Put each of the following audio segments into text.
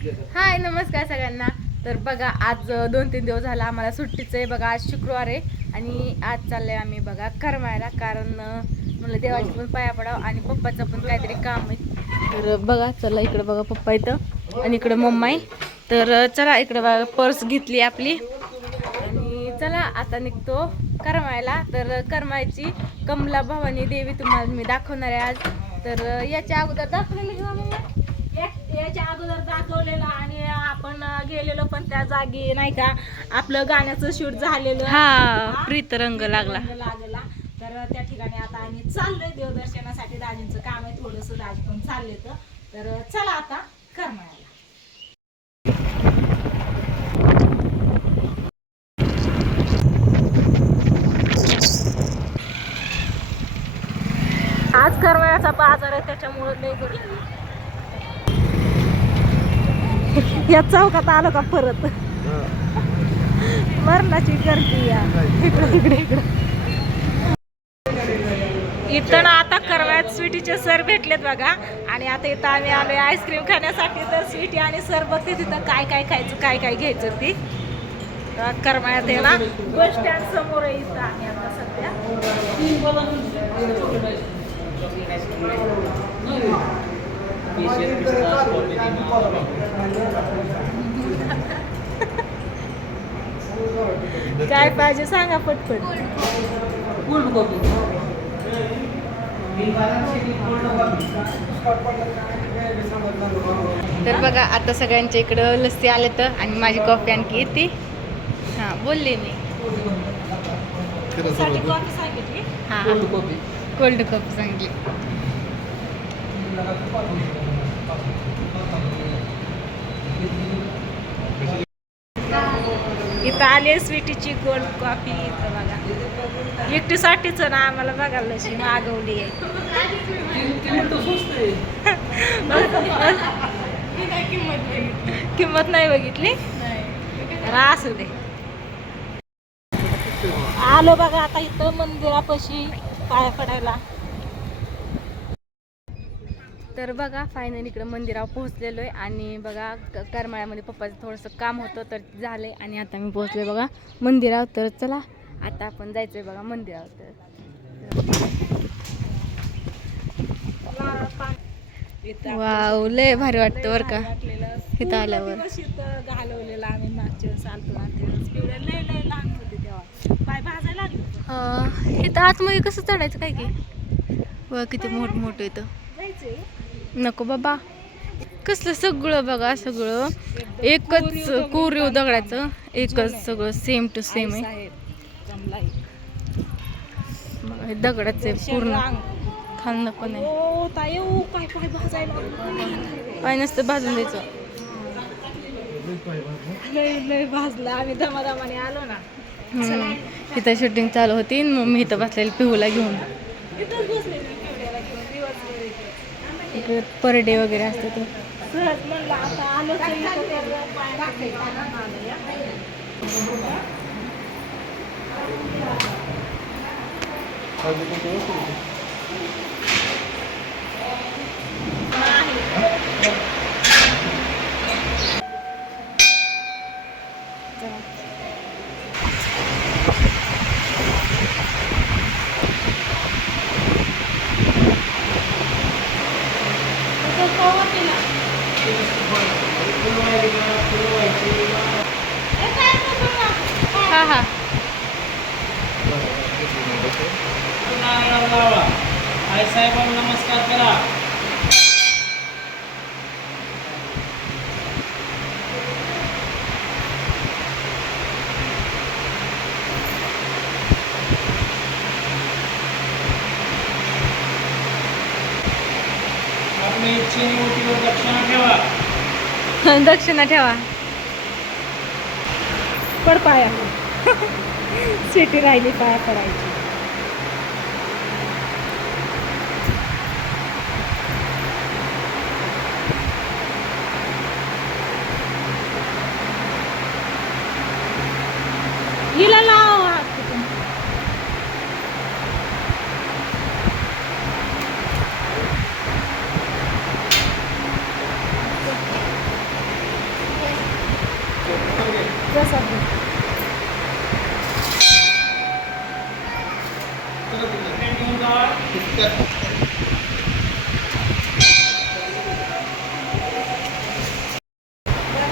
हाय नमस्कार सगळ्यांना. तर बघा आज दोन तीन दिवस झाला आम्हाला सुट्टीचं आहे. बघा आज शुक्रवार आहे आणि आज चाललंय आम्ही बघा करमायला कारण मला देवाची पण पाया पडावं आणि पप्पाचं पण काहीतरी काम आहे. तर बघा चला इकडं बघा पप्पा इथं आणि इकडं मम्मा आहे. तर चला इकडं बघा पर्स घेतली आपली. आणि चला आता निघतो करमायला तर करमायची कमला भवानी देवी तुम्हाला मी दाखवणार आहे आज. तर याच्या अगोदर दाखवलेली याच्या अगोदर दाखवलेलं आणि आपण गेलेलो पण त्या जागी नाही का आपलं गाण्याचं शूट झालेलं. हा प्रीत रंग लागला लागला. तर त्या ठिकाणी आता आम्ही चाललोय देवदर्शनासाठी. दाजींचं काम आहे थोडस दाजी पण चालले तर. चला आता करमाळ्याला. आज करमाळ्याचा बाजार आहे त्याच्यामुळे लय गर्दी. या चौकात आलो का परत? मरणाची गर्दी या. इकडे इकडे इकडे. इथं ना आता करवायत स्वीटीचे सर भेटलेत बघा. आणि आता इथं आम्ही आलोय आईस्क्रीम खाण्यासाठी. तर स्वीटी आणि सर बघते तिथं काय काय खायचं काय काय घ्यायचं ती. करमाळ्यात आहे ना. बस स्टँड समोर आहे इथं आम्ही आता सध्या. काय पाहिजे सांगा पटपट. तर बघा आता सगळ्यांच्या इकडं लस्सी आले तर आणि माझी कॉफी आणखी येते. हां बोलले मी. साठी कॉफी सांगितली? हां. कोल्ड कॉफी सांगितली. इथं आले स्वीटीची गोल्ड कॉफी इथं बघा. एकटीसाठीच ना आम्हाला बघायला लशी मागवली आहे. किंमत नाही बघितली? तर असू दे. आलो बघा आता इथं मंदिरापाशी पाया पडायला. तर बघा फायनल इकडं मंदिरावर पोहोचलेलो आहे आणि बघा क- करमाळ्यामध्ये पप्पाचं थोडंसं काम होतं तर झालं आहे आणि आता मी पोहोचले बघा मंदिरावर. तर चला आता आपण जायचंय बघा मंदिरावर तर. इथं वाव लय भारी वाटतं बरं का. इथं आल्यावर. घालवलेलं इथं आम्ही मागच्या वेळेस आलतो ना लय लय लहान होते तेव्हा पाय भाजायला लागले इथं आतमध्ये कसं चढायचं काय की? व किती मोठ मोठं इथं. जायचंय नको बाबा. कसलं सगळं बघा सगळं. एकच कोरीव दगडाचं एकच सगळं सेम टू सेम आहे. हे दगडाचं आहे पूर्ण. खाल्लं पण आहे. काय नसतं भाजून द्यायचं. भाजला आम्ही आलो ना इथं शूटिंग चालू होती मग मी इथं बसलेली पिहूला घेऊन. पर डे वगैरे असतं ते. सहज म्हणलं आता आलो तर इथं तर पाय टाकायचा ना आलं या. तसं कवा केला? ए, काय नको ना. हा हा आई साहेबांना नमस्कार करा. दक्षिणा ठेवा. दक्षिणा ठेवा. पड पाया. सिटी राहिली पाया पडायची.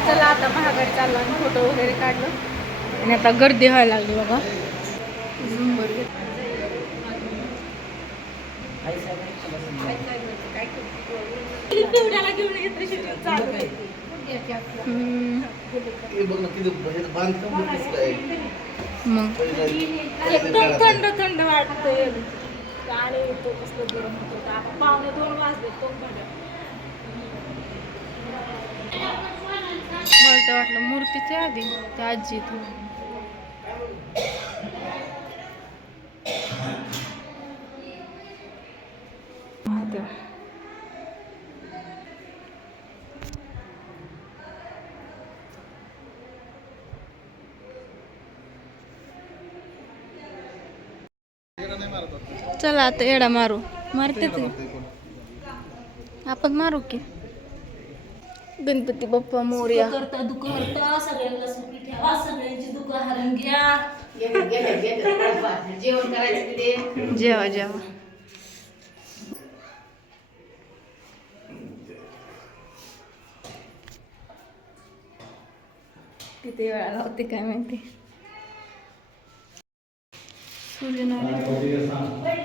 चला आता चाललो आणि फोटो वगैरे काढलो. आणि आता गर्दी व्हायला लागली बघा. पिवड्याला घेऊन चालू. मग. एकदम थंड थंड वाटतंय. आणि तो कसलं गरम होत होता आता पावणे दोन वाजले तो मला तर वाटलं मूर्तीच्या आधी त्या आजी इथं. महादेव. चला आता येडा मारू. मारते आपण मारू की? गणपती बाप्पा मोर्या. करता दुःख करता सगळ्यांना सुखी ठेवा सगळ्यांची दुःख हरून घ्या. जेवा जेवा. किती वेळा लावते काय माहिती? सूर्यनारायण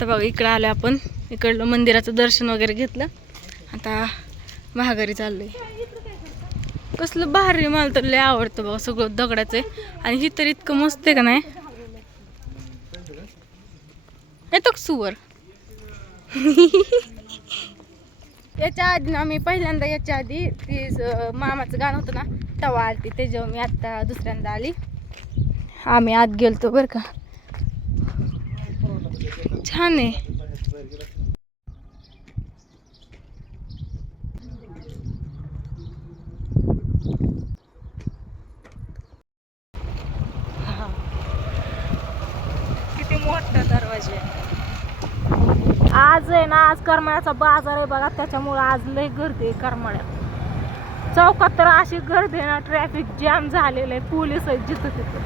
आता बघा इकडं आलो आपण. इकडलं मंदिराचं दर्शन वगैरे घेतलं. आता महागारी चाललोय कसलं भारी मला तर लय आवडतं बघा सगळं दगडाचं आहे. आणि ही तर इतकं मस्त आहे का नाही? येतो का सुवर? याच्या आधी ना मी पहिल्यांदा याच्या आधी ती मामाचं गाणं होतं ना तवा आलती त्याच्यावर मी आत्ता दुसऱ्यांदा आली. आम्ही आत गेलतो बरं का. छान आहे. किती आहे आज आहे ना आज करमाळ्याचा बाजार आहे बघा त्याच्यामुळे आज लय गर्दी आहे करमाळ्यात. चौकात तर अशी गर्दी आहे ना ट्रॅफिक जॅम झालेलं आहे पोलीस आहेत जिथं तिथं.